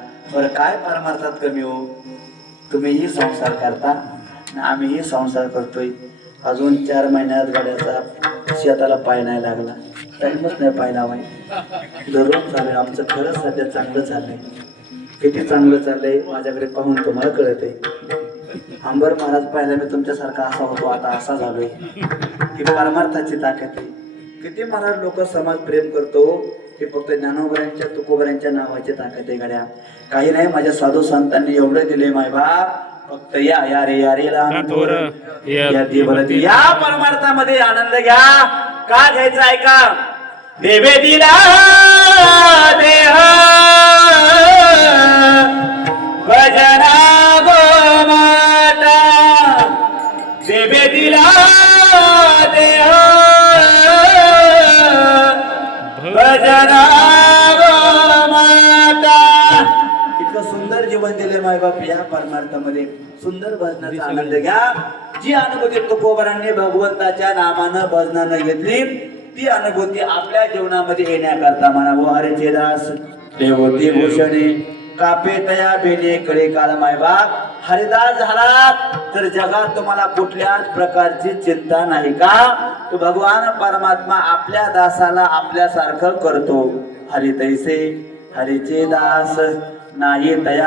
बरं काय परमार्थात कमी हो? तुम्हीही संसार करता आणि आम्हीही संसार करतोय. अजून चार महिन्यात गाड्याचा शेताला पाय नाही लागला. टाईमच नाही पाय लावाय. दररोज झालं आमचं खरंच सध्या चांगलं चाललंय. किती चांगलं चाललंय माझ्याकडे पाहून तुम्हाला कळत आहे अंबर महाराज पाहिला मी तुमच्यासारखा असा होतो आता असा झालोय. ही परमार्थाची ताकद आहे. किती महाराज लोक समाज प्रेम करतो हे फक्त ज्ञानोबऱ्यांच्या तुकोबऱ्यांच्या नावाची ताकद आहे गाड्या. काही नाही माझ्या साधू संतांनी एवढं दिले माय बाप. फक्त या या रे या रे या परमार्थामध्ये आनंद घ्या. का घ्यायचा ऐका देवे दिला देह. भजना गो माता देवे दिला देह. इतकं सुंदर जीवन दिले माय बाप या परमार्थामध्ये. सुंदर भजनाचा आनंद घ्या. जी अनुभूती तुकोबरांनी भगवंताच्या नामानं भजनानं घेतली ती अनुभूती आपल्या जीवनामध्ये येण्याकरता म्हणावं. हरेचे दास देवती भूषणे कापे तया बेने कडे काल मायबाप हरिदास झालात तर जगात तुम्हाला कुठल्याच प्रकारची चिंता नाही का? तो भगवान परमात्मा आपल्या दासाला आपल्यासारखं करतो. हरि तैसे हरीचे दास नाही तया